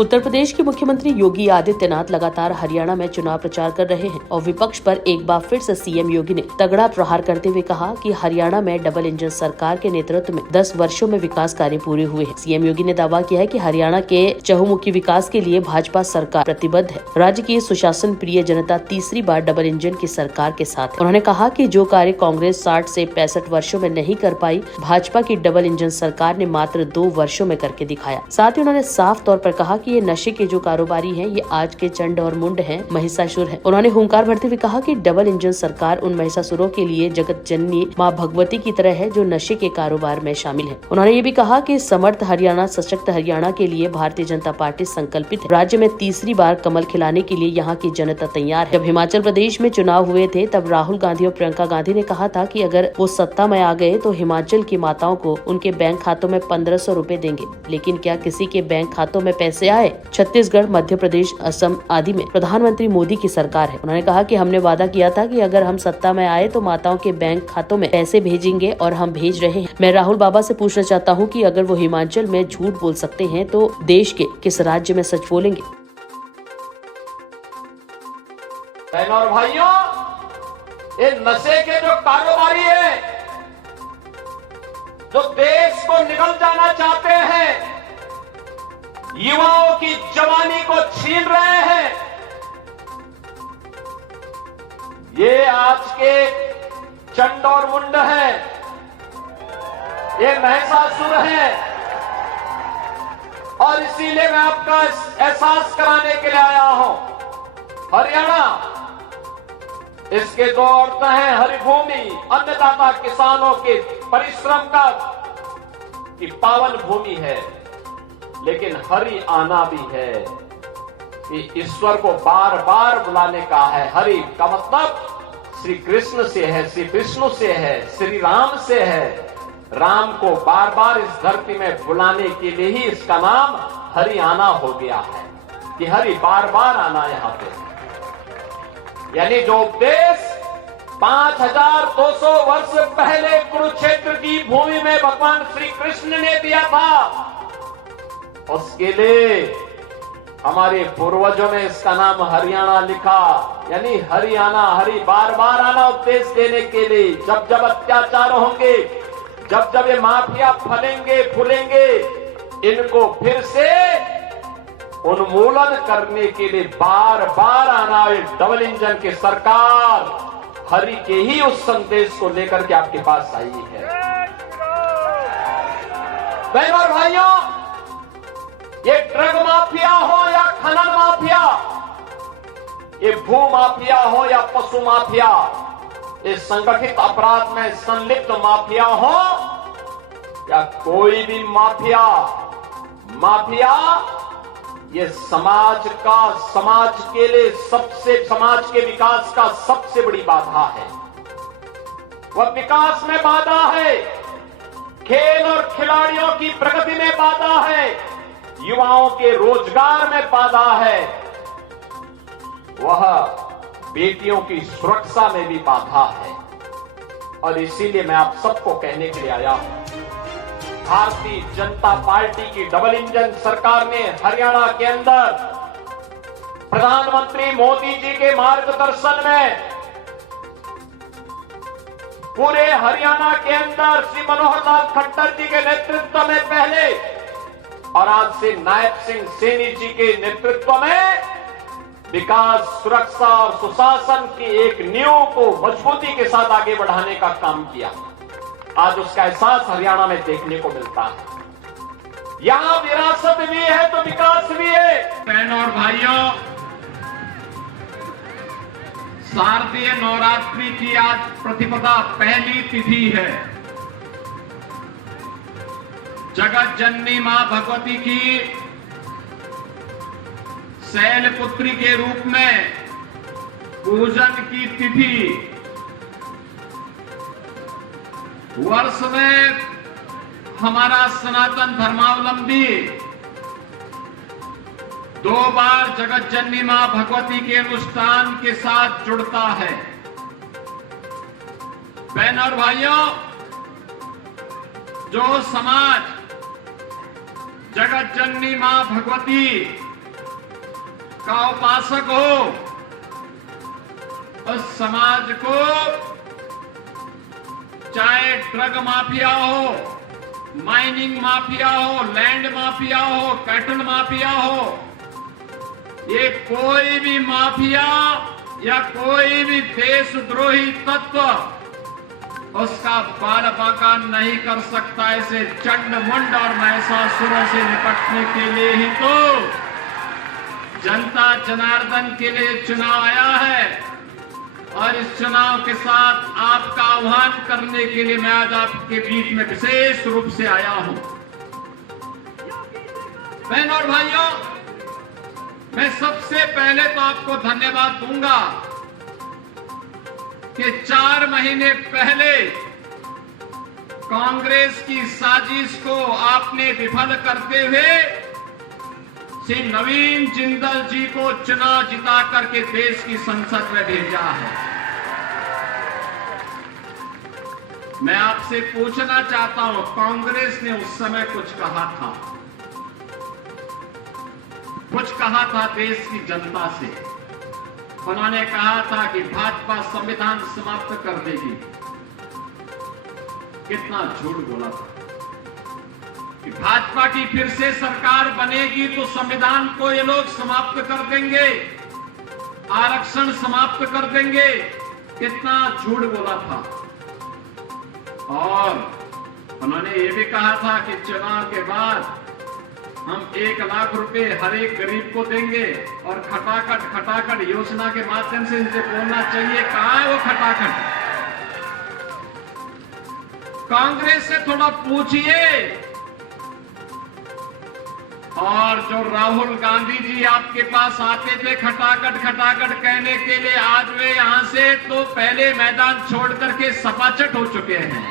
उत्तर प्रदेश के मुख्यमंत्री योगी आदित्यनाथ लगातार हरियाणा में चुनाव प्रचार कर रहे हैं और विपक्ष पर एक बार फिर से सीएम योगी ने तगड़ा प्रहार करते हुए कहा कि हरियाणा में डबल इंजन सरकार के नेतृत्व में 10 वर्षों में विकास कार्य पूरे हुए हैं। सीएम योगी ने दावा किया है कि हरियाणा के चहुमुखी विकास के लिए भाजपा सरकार प्रतिबद्ध है। राज्य की सुशासन प्रिय जनता तीसरी बार डबल इंजन की सरकार के साथ। उन्होंने कहा कि जो कार्य कांग्रेस 60 से 65 वर्षों में नहीं कर पाई, भाजपा की डबल इंजन सरकार ने मात्र 2 वर्षों में करके दिखाया। साथ ही उन्होंने साफ तौर पर कहा कि ये नशे के जो कारोबारी हैं, ये आज के चंड और मुंड हैं, महिषासुर हैं। उन्होंने हुंकार भरते हुए कहा कि डबल इंजन सरकार उन महिषासुरों के लिए जगत जननी माँ भगवती की तरह है जो नशे के कारोबार में शामिल है। उन्होंने ये भी कहा कि समर्थ हरियाणा, सशक्त हरियाणा के लिए भारतीय जनता पार्टी संकल्पित है। राज्य में तीसरी बार कमल खिलाने के लिए यहाँ की जनता तैयार है। जब हिमाचल प्रदेश में चुनाव हुए थे तब राहुल गांधी और प्रियंका गांधी ने कहा था कि अगर वो सत्ता में आ गए तो हिमाचल की माताओं को उनके बैंक खातों में 1500 रुपए देंगे। लेकिन क्या किसी के बैंक खातों में पैसे आए? छत्तीसगढ़, मध्य प्रदेश, असम आदि में प्रधानमंत्री मोदी की सरकार है। उन्होंने कहा कि हमने वादा किया था कि अगर हम सत्ता में आए तो माताओं के बैंक खातों में पैसे भेजेंगे और हम भेज रहे हैं। मैं राहुल बाबा से पूछना चाहता हूं कि अगर वो हिमाचल में झूठ बोल सकते हैं तो देश के किस राज्य में सच बोलेंगे? बहनों और भाइयों, ये नशे के जो कारोबारी है, जो देश को निगल जाना चाहते हैं, युवाओं की जवानी को छीन रहे हैं, ये आज के चंड और मुंड हैं, ये महिषासुर हैं। और इसीलिए मैं आपका एहसास कराने के लिए आया हूं। हरियाणा, इसके 2 अर्थ हैं, हरिभूमि, अन्नदाता किसानों के परिश्रम का की पावन भूमि है, लेकिन हरि आना भी है कि ईश्वर को बार बार बुलाने का है। हरि का मतलब श्री कृष्ण से है, श्री विष्णु से है, श्री राम से है। राम को बार बार इस धरती में बुलाने के लिए ही इसका नाम हरि आना हो गया है कि हरि बार बार आना यहाँ पे। यानी जो उपदेश 5200 वर्ष पहले कुरुक्षेत्र की भूमि में भगवान श्री कृष्ण ने दिया था, उसके लिए हमारे पूर्वजों ने इसका नाम हरियाणा लिखा। यानी हरियाणा, हरि बार बार आना उपदेश देने के लिए। जब जब अत्याचार होंगे, जब जब ये माफिया फलेंगे फूलेंगे, इनको फिर से उन्मूलन करने के लिए बार बार आना। डबल इंजन की सरकार हरि के ही उस संदेश को लेकर के आपके पास आई है। बहनों और भाइयों, ये ड्रग माफिया हो या खनन माफिया, ये भू माफिया हो या पशु माफिया, ये संगठित अपराध में संलिप्त माफिया हो या कोई भी माफिया, ये समाज के लिए समाज के विकास का सबसे बड़ी बाधा है। वह विकास में बाधा है, खेल और खिलाड़ियों की प्रगति में बाधा है, युवाओं के रोजगार में बाधा है, वह बेटियों की सुरक्षा में भी बाधा है। और इसीलिए मैं आप सबको कहने के लिए आया हूं, भारतीय जनता पार्टी की डबल इंजन सरकार ने हरियाणा के अंदर प्रधानमंत्री मोदी जी के मार्गदर्शन में पूरे हरियाणा के अंदर श्री मनोहर लाल खट्टर जी के नेतृत्व में पहले और आज से नायब सिंह सैनी जी के नेतृत्व में विकास, सुरक्षा और सुशासन की एक नींव को मजबूती के साथ आगे बढ़ाने का काम किया। आज उसका एहसास हरियाणा में देखने को मिलता है। यहां विरासत भी है तो विकास भी है। बहनों और भाइयों, शारदीय नवरात्रि की आज प्रतिपदा पहली तिथि है। जगत जननी मां भगवती की शैलपुत्री के रूप में पूजन की तिथि। वर्ष में हमारा सनातन धर्मावलंबी 2 बार जगत जननी मां भगवती के अनुष्ठान के साथ जुड़ता है। बहन और भाइयों, जो समाज जगत जननी मां भगवती का उपासक हो, उस समाज को चाहे ड्रग माफिया हो, माइनिंग माफिया हो, लैंड माफिया हो, कैटल माफिया हो, ये कोई भी माफिया या कोई भी देशद्रोही तत्व उसका बाल बांका नहीं कर सकता। ऐसे चंड मुंड और महिषासुरों से निपटने के लिए ही तो जनता जनार्दन के लिए चुनाव आया है, और इस चुनाव के साथ आपका आह्वान करने के लिए मैं आज आपके बीच में विशेष रूप से आया हूं। बहनों और भाइयों, मैं सबसे पहले तो आपको धन्यवाद दूंगा कि 4 महीने पहले कांग्रेस की साजिश को आपने विफल करते हुए श्री नवीन जिंदल जी को चुनाव जिता करके देश की संसद में भेजा है। मैं आपसे पूछना चाहता हूं, कांग्रेस ने उस समय कुछ कहा था देश की जनता से। उन्होंने कहा था कि भाजपा संविधान समाप्त कर देगी। कितना झूठ बोला था कि भाजपा की फिर से सरकार बनेगी तो संविधान को ये लोग समाप्त कर देंगे, आरक्षण समाप्त कर देंगे। कितना झूठ बोला था। और उन्होंने ये भी कहा था कि चुनाव के बाद हम 1 लाख रुपए हर एक गरीब को देंगे, और खटाखट योजना के माध्यम से इनसे बोलना चाहिए कहां है वो खटाखट। कांग्रेस से थोड़ा पूछिए। और जो राहुल गांधी जी आपके पास आते थे खटाखट कहने के लिए, आज वे यहां से तो पहले मैदान छोड़ करके सपाचट हो चुके हैं।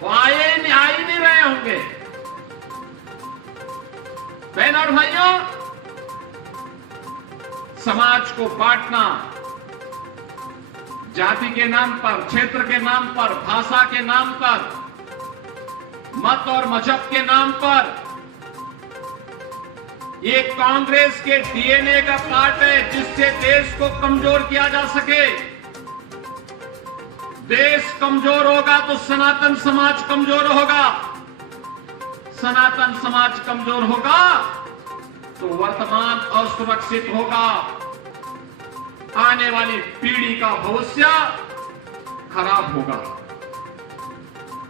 वो आ ही नहीं रहे होंगे। बहनों और भाइयों, समाज को बांटना, जाति के नाम पर, क्षेत्र के नाम पर, भाषा के नाम पर, मत और मजहब के नाम पर, ये कांग्रेस के डीएनए का पार्ट है जिससे देश को कमजोर किया जा सके। देश कमजोर होगा तो सनातन समाज कमजोर होगा, सनातन समाज कमजोर होगा तो वर्तमान असुरक्षित होगा, आने वाली पीढ़ी का भविष्य खराब होगा।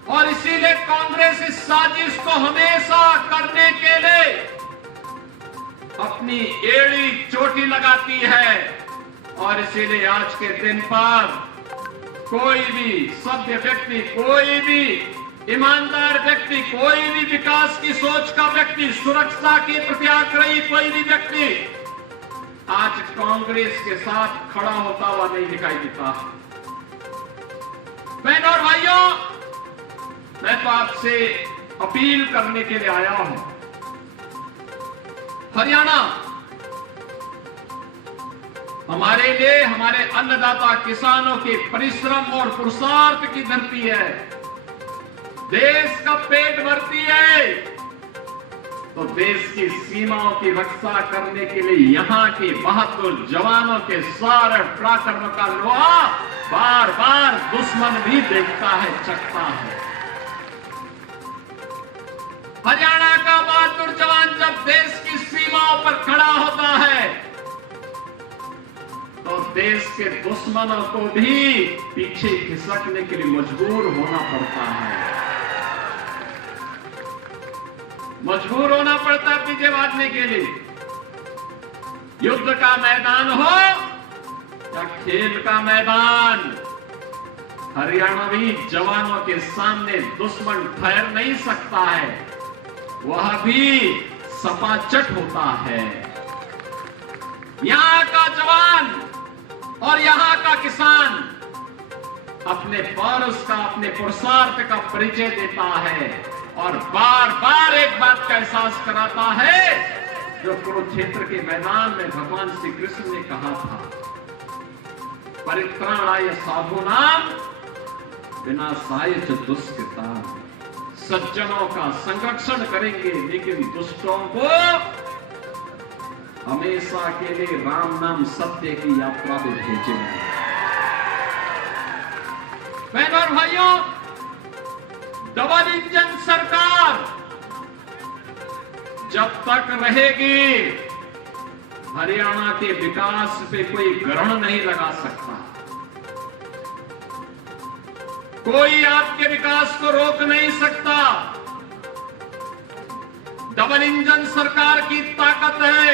और इसीलिए कांग्रेस इस साजिश को हमेशा करने के लिए अपनी एड़ी चोटी लगाती है। और इसीलिए आज के दिन पर कोई भी सभ्य व्यक्ति, कोई भी ईमानदार व्यक्ति, कोई भी विकास की सोच का व्यक्ति, सुरक्षा के प्रति आग्रही कोई भी व्यक्ति आज कांग्रेस के साथ खड़ा होता हुआ नहीं दिखाई देता। बहनों और भाइयों, मैं तो आपसे अपील करने के लिए आया हूं। हरियाणा हमारे लिए, हमारे अन्नदाता किसानों के परिश्रम और पुरुषार्थ की धरती है, देश का पेट भरती है। तो देश की सीमाओं की रक्षा करने के लिए यहां के बहादुर जवानों के सारे पराक्रम का लोहा बार बार दुश्मन भी देखता है, चखता है। हरियाणा का बहादुर जवान जब देश की सीमाओं पर खड़ा होता है तो देश के दुश्मनों को भी पीछे खिसकने के लिए मजबूर होना पड़ता है, मजबूर होना पड़ता है पीछे भागने के लिए। युद्ध का मैदान हो या खेल का मैदान, हरियाणवी जवानों के सामने दुश्मन ठहर नहीं सकता है, वह भी सपाचट होता है। यहां का जवान और यहां का किसान अपने पौरुष का, अपने पुरुषार्थ का परिचय देता है और बार बार एक बात का एहसास कराता है जो कुरुक्षेत्र के मैदान में भगवान श्री कृष्ण ने कहा था, परित्राणाय साधूनाम विनाशाय च दुष्कृताम्। सज्जनों का संरक्षण करेंगे लेकिन दुष्टों को हमेशा के लिए राम नाम सत्य की यात्रा में भेजे हैं। बहनों और भाइयों, डबल इंजन सरकार जब तक रहेगी, हरियाणा के विकास पे कोई ग्रहण नहीं लगा सकता। कोई आपके विकास को रोक नहीं सकता। डबल इंजन सरकार की ताकत है।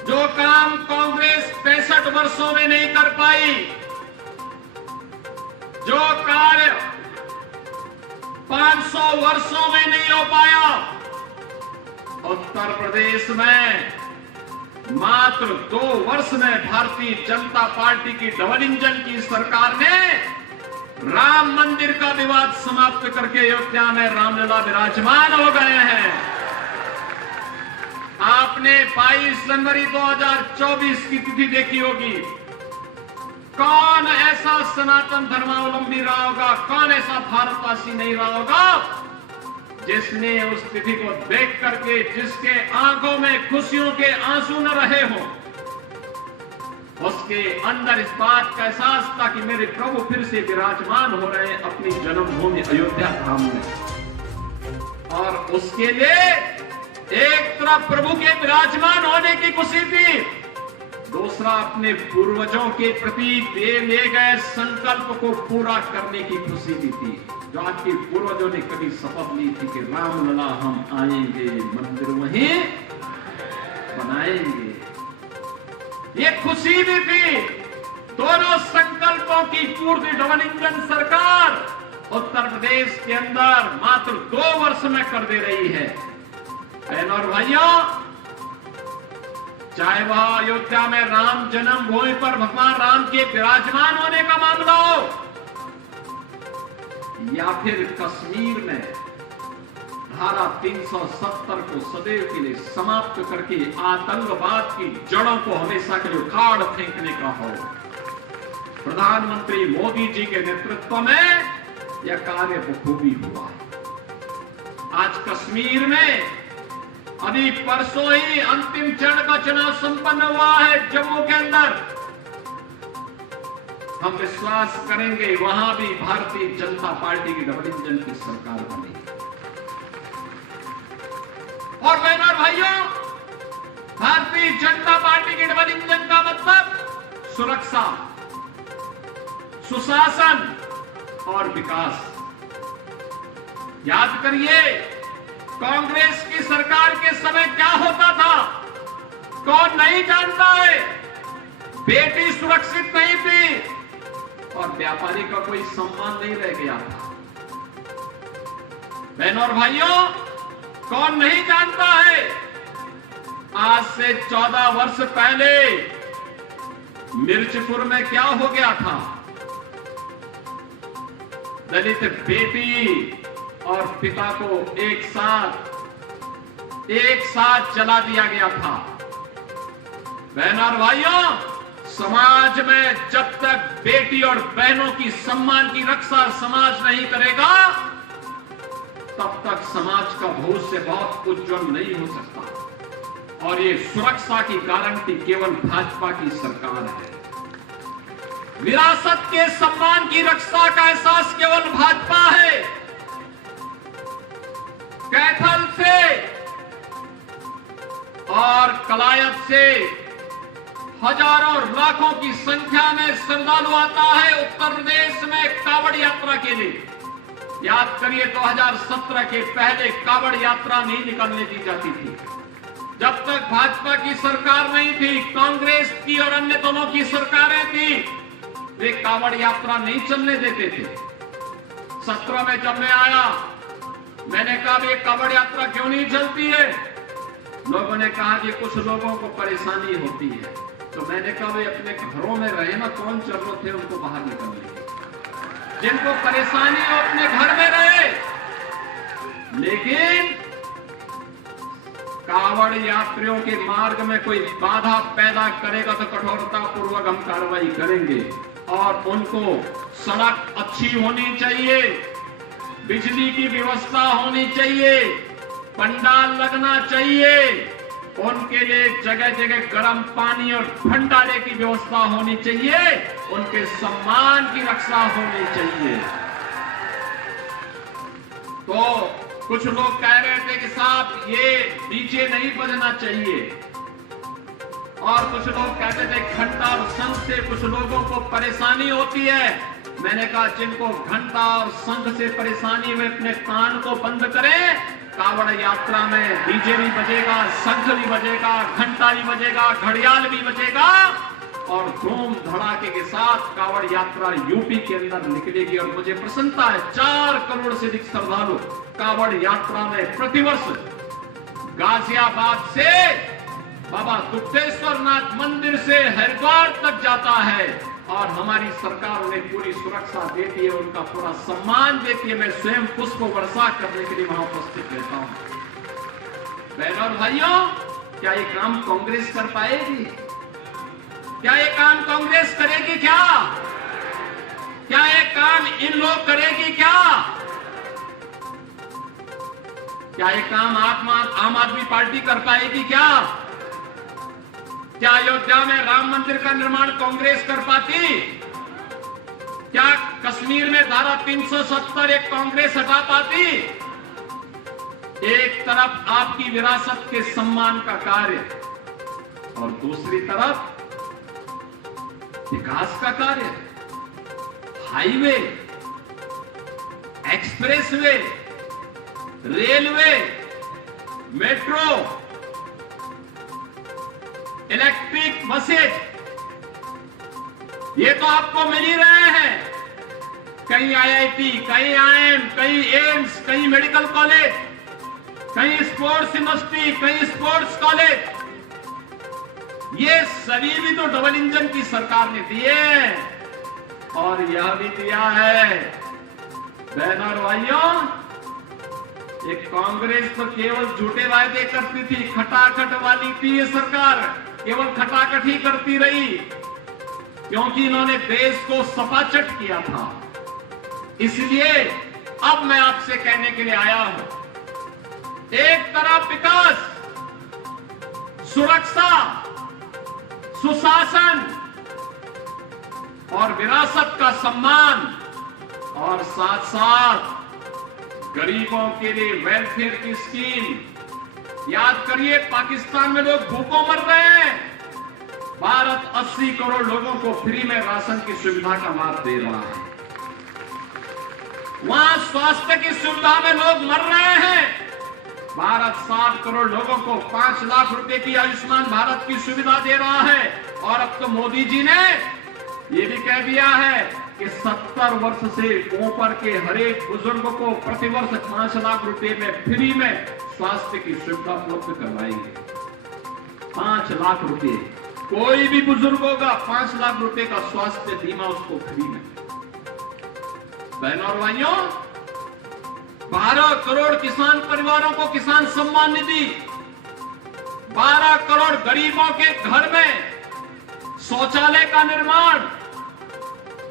जो काम कांग्रेस 65 वर्षों में नहीं कर पाई, जो कार्य 500 वर्षों में नहीं हो पाया, उत्तर प्रदेश में मात्र 2 वर्ष में भारतीय जनता पार्टी की डबल इंजन की सरकार ने राम मंदिर का विवाद समाप्त करके अयोध्या में रामलला विराजमान हो गए हैं। आपने 22 जनवरी 2024 की तिथि देखी होगी। कौन ऐसा सनातन धर्मावलंबी रहा होगा, कौन ऐसा भारतवासी नहीं रहा होगा जिसने उस तिथि को देख करके, जिसके आंखों में खुशियों के आंसू न रहे हो, उसके अंदर इस बात का एहसास था कि मेरे प्रभु फिर से विराजमान हो रहे हैं अपनी जन्मभूमि अयोध्या धाम में। और उसके लिए एक तरफ प्रभु के विराजमान होने की खुशी थी, दूसरा अपने पूर्वजों के प्रति ले गए संकल्प को पूरा करने की खुशी भी थी। जो आपके पूर्वजों ने कभी शपथ ली थी कि रामलला हम आएंगे, मंदिर वहीं बनाएंगे, ये खुशी भी थी। दोनों संकल्पों की पूर्ति डबल इंजन सरकार उत्तर प्रदेश के अंदर मात्र 2 वर्ष में कर दे रही है। बहनों और भाइयों, चाहे वह अयोध्या में राम जन्मभूमि पर भगवान राम के विराजमान होने का मामला हो, या फिर कश्मीर में धारा 370 को सदैव के लिए समाप्त करके आतंकवाद की जड़ों को हमेशा के लिए उखाड़ फेंकने का हो, प्रधानमंत्री मोदी जी के नेतृत्व में यह कार्य बखूबी हुआ है। आज कश्मीर में अभी परसों ही अंतिम चरण का चुनाव संपन्न हुआ है जम्मू के अंदर। हम विश्वास करेंगे वहां भी भारतीय जनता पार्टी की डबल इंजन की सरकार बनेगी। और बहनों और भाइयों, भारतीय जनता पार्टी की डबल इंजन का मतलब सुरक्षा, सुशासन और विकास। याद करिए, कांग्रेस की सरकार के समय क्या होता था, कौन नहीं जानता है। बेटी सुरक्षित नहीं थी और व्यापारी का कोई सम्मान नहीं रह गया था। बहनों और भाइयों, कौन नहीं जानता है, आज से 14 वर्ष पहले मिर्चपुर में क्या हो गया था। दलित बेटी और पिता को एक साथ जला दिया गया था। बहनों और भाइयों, समाज में जब तक बेटी और बहनों की सम्मान की रक्षा समाज नहीं करेगा, तब तक समाज का भविष्य बहुत उज्जवल नहीं हो सकता। और ये सुरक्षा की गारंटी केवल भाजपा की सरकार है। विरासत के सम्मान की रक्षा का एहसास केवल भाजपा है। कैथल से और कलायत से हजारों और लाखों की संख्या में श्रद्धालु आता है उत्तर प्रदेश में कावड़ यात्रा के लिए। याद करिए, 2017 के पहले कावड़ यात्रा नहीं निकलने दी जाती थी। जब तक भाजपा की सरकार नहीं थी, कांग्रेस की और अन्य दोनों की सरकारें थी, वे कावड़ यात्रा नहीं चलने देते थे। 17 में जब मैं आया, मैंने कहा ये कावड़ यात्रा क्यों नहीं चलती है। लोगों ने कहा कि कुछ लोगों को परेशानी होती है। तो मैंने कहा वे अपने घरों में रहे ना, कौन जरूरत है उनको बाहर निकलने की। जिनको परेशानी हो अपने घर में रहे, लेकिन कावड़ यात्रियों के मार्ग में कोई बाधा पैदा करेगा तो कठोरता पूर्वक हम कार्रवाई करेंगे। और उनको सड़क अच्छी होनी चाहिए, बिजली की व्यवस्था होनी चाहिए, पंडाल लगना चाहिए, उनके लिए जगह जगह गर्म पानी और भंडारे की व्यवस्था होनी चाहिए, उनके सम्मान की रक्षा होनी चाहिए। तो कुछ लोग कह रहे थे कि साहब ये डीजे नहीं बजना चाहिए, और कुछ लोग कहते थे घंटा और शंख से कुछ लोगों को परेशानी होती है। मैंने कहा जिनको घंटा और शंख से परेशानी में अपने कान को बंद करें। कावड़ यात्रा में डीजे भी बजेगा, शंख भी बजेगा, घंटा भी बजेगा, घड़ियाल भी बजेगा, और धूम धड़ाके के साथ कावड़ यात्रा यूपी के अंदर निकलेगी। और मुझे प्रसन्नता है 4 करोड़ से अधिक श्रद्धालु कावड़ यात्रा में प्रतिवर्ष गाजियाबाद से बाबा दुग्धेश्वर नाथ मंदिर से हरिद्वार तक जाता है, और हमारी सरकार उन्हें पूरी सुरक्षा देती है, उनका पूरा सम्मान देती है। मैं स्वयं पुष्प वर्षा करने के लिए वहां उपस्थित रहता हूं। बहनों और भाइयों, क्या ये काम कांग्रेस कर पाएगी? क्या ये काम कांग्रेस करेगी? क्या ये काम इन लोग करेगी? क्या ये काम आम आदमी पार्टी कर पाएगी? क्या अयोध्या में राम मंदिर का निर्माण कांग्रेस कर पाती? क्या कश्मीर में धारा 370 एक कांग्रेस हटा पाती? एक तरफ आपकी विरासत के सम्मान का कार्य, और दूसरी तरफ विकास का कार्य, highway, expressway, railway, metro, electric buses, ये तो आपको मिल ही रहे हैं। कहीं आईआईटी, कहीं आईएम, कहीं एम्स, कहीं मेडिकल कॉलेज, कहीं स्पोर्ट्स यूनिवर्सिटी, कहीं स्पोर्ट्स कॉलेज, ये सभी भी तो डबल इंजन की सरकार ने दिए। और यह भी दिया है बहनों और भाइयों, एक कांग्रेस तो केवल झूठे वायदे करती थी, खटाखट वाली थी ये सरकार, केवल खटाखट ही करती रही, क्योंकि इन्होंने देश को सपाचट किया था। इसलिए अब मैं आपसे कहने के लिए आया हूं, एक तरफ विकास, सुरक्षा, सुशासन और विरासत का सम्मान, और साथ साथ गरीबों के लिए वेलफेयर की स्कीम। याद करिए, पाकिस्तान में लोग भूखों मर रहे हैं, भारत 80 करोड़ लोगों को फ्री में राशन की सुविधा का लाभ दे रहा है। वहां स्वास्थ्य की सुविधा में लोग मर रहे हैं, भारत 60 करोड़ लोगों को 5 लाख रुपए की आयुष्मान भारत की सुविधा दे रहा है। और अब तो मोदी जी ने ये भी कह दिया है कि 70 वर्ष से ऊपर के हरेक बुजुर्ग को प्रतिवर्ष 5 लाख रुपए में फ्री में स्वास्थ्य की सुविधा उपलब्ध करवाएंगे। 5 लाख रुपए, कोई भी बुजुर्ग होगा 5 लाख रुपए का स्वास्थ्य बीमा उसको फ्री में। बहनों और भाइयों, 12 करोड़ किसान परिवारों को किसान सम्मान निधि, 12 करोड़ गरीबों के घर में शौचालय का निर्माण,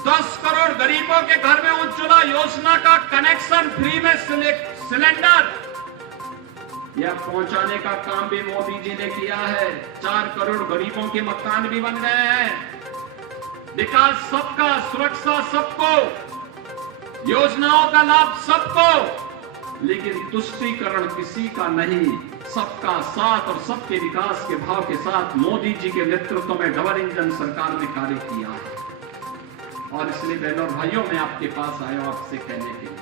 10 करोड़ गरीबों के घर में उज्ज्वला योजना का कनेक्शन, फ्री में सिलेंडर, यह पहुंचाने का काम भी मोदी जी ने किया है। 4 करोड़ गरीबों के मकान भी बन गए हैं। विकास सबका, सुरक्षा सबको, योजनाओं का लाभ सबको, लेकिन तुष्टीकरण किसी का नहीं। सबका साथ और सबके विकास के भाव के साथ मोदी जी के नेतृत्व में डबल इंजन सरकार ने कार्य किया है। और इसलिए बहनों और भाइयों, मैं आपके पास आया हूं आपसे कहने के लिए,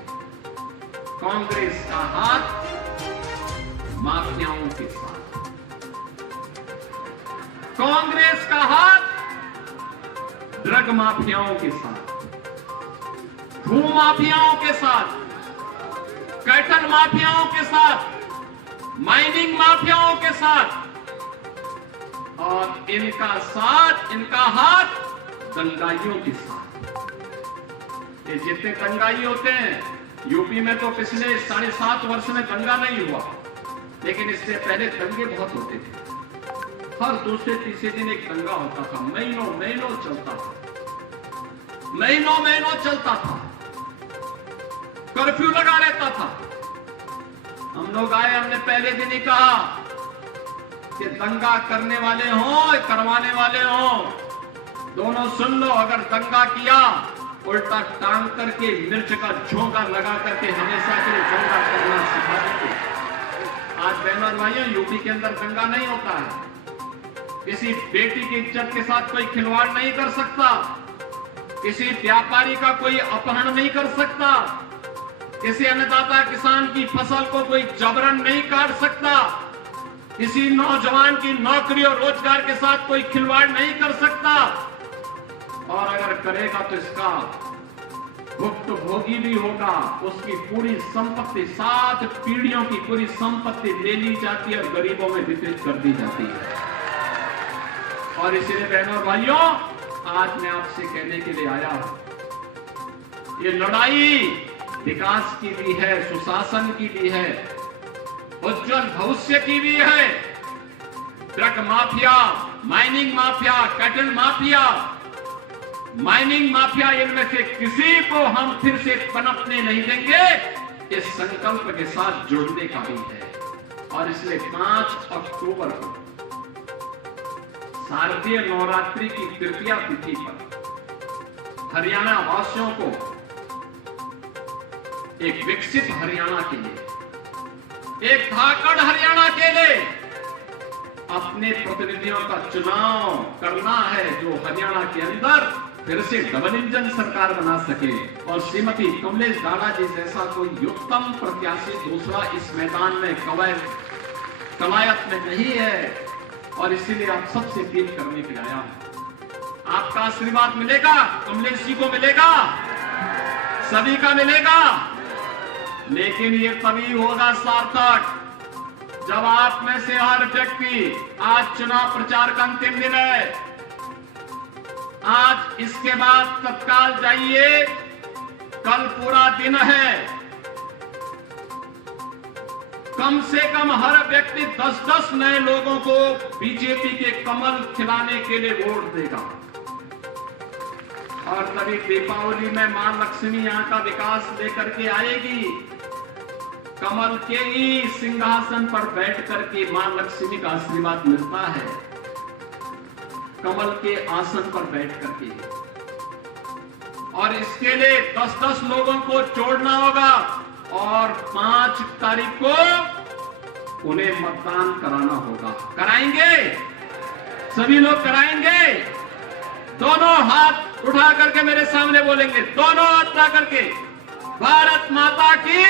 कांग्रेस का हाथ माफियाओं के साथ, कांग्रेस का हाथ ड्रग माफियाओं के साथ, भू माफियाओं के साथ, कैटल माफियाओं के साथ, माइनिंग माफियाओं के साथ, और इनका हाथ दंगाइयों के साथ। ये जितने दंगाई होते हैं, यूपी में तो पिछले 7.5 वर्ष में दंगा नहीं हुआ, लेकिन इससे पहले दंगे बहुत होते थे। हर दूसरे तीसरे दिन एक दंगा होता था, महीनों चलता था, महीनों चलता था, कर्फ्यू लगा रहता था। हम लोग आए, हमने पहले दिन ही कहा कि दंगा करने वाले हों, करवाने वाले हों, दोनों सुन लो। अगर दंगा किया, उल्टा टांग करके मिर्च का झोंका लगा करके हमेशा के लिए दंगा करना सिखा देंगे। आज बहनों और भाइयों, यूपी के अंदर दंगा नहीं होता है। किसी बेटी की इज्जत के साथ कोई खिलवाड़ नहीं कर सकता, किसी व्यापारी का कोई अपहरण नहीं कर सकता, किसी अन्नदाता किसान की फसल को कोई जबरन नहीं काट सकता, किसी नौजवान की नौकरी और रोजगार के साथ कोई खिलवाड़ नहीं कर सकता। और अगर करेगा तो इसका भुक्तभोगी भी होगा। उसकी पूरी संपत्ति, 7 पीढ़ियों की पूरी संपत्ति ले ली जाती है और गरीबों में वितरित कर दी जाती है। और इसीलिए बहनों और भाइयों, आज मैं आपसे कहने के लिए आया हूं, ये लड़ाई विकास की भी है, सुशासन की भी है, उज्जवल भविष्य की भी है। Drug mafia, mining mafia, cattle mafia, mining mafia, इनमें से किसी को हम फिर से पनपने नहीं देंगे। इस संकल्प के साथ जुड़ने का भी है। और इसलिए 5 अक्टूबर को शारदीय नवरात्रि की तृतीया तिथि पर हरियाणा वासियों को एक विकसित हरियाणा के लिए, एक धाकड़ हरियाणा के लिए अपने प्रतिनिधियों का चुनाव करना है, जो हरियाणा के अंदर फिर से डबल इंजन सरकार बना सके। और श्रीमती कमलेश दाड़ा जी जैसा कोई उत्तम प्रत्याशी दूसरा इस मैदान में कवायद में नहीं है। और इसीलिए आप सबसे अपील करने के लिए आया हूं। आपका आशीर्वाद मिलेगा, कमलेश जी को मिलेगा, सभी का मिलेगा, लेकिन ये तभी होगा सार्थक जब आप में से हर व्यक्ति, आज चुनाव प्रचार का अंतिम दिन है, आज इसके बाद तत्काल जाइए, कल पूरा दिन है, कम से कम हर व्यक्ति 10-10 नए लोगों को बीजेपी के कमल खिलाने के लिए वोट देगा। और तभी दीपावली में मां लक्ष्मी यहां का विकास लेकर के आएगी। कमल के ही सिंहासन पर बैठ करके मां लक्ष्मी का आशीर्वाद मिलता है, कमल के आसन पर बैठ करके। और इसके लिए 10-10 लोगों को जोड़ना होगा और 5 तारीख को उन्हें मतदान कराना होगा। कराएंगे? सभी लोग कराएंगे? दोनों हाथ उठा करके मेरे सामने बोलेंगे, दोनों हाथ उठा करके, भारत माता की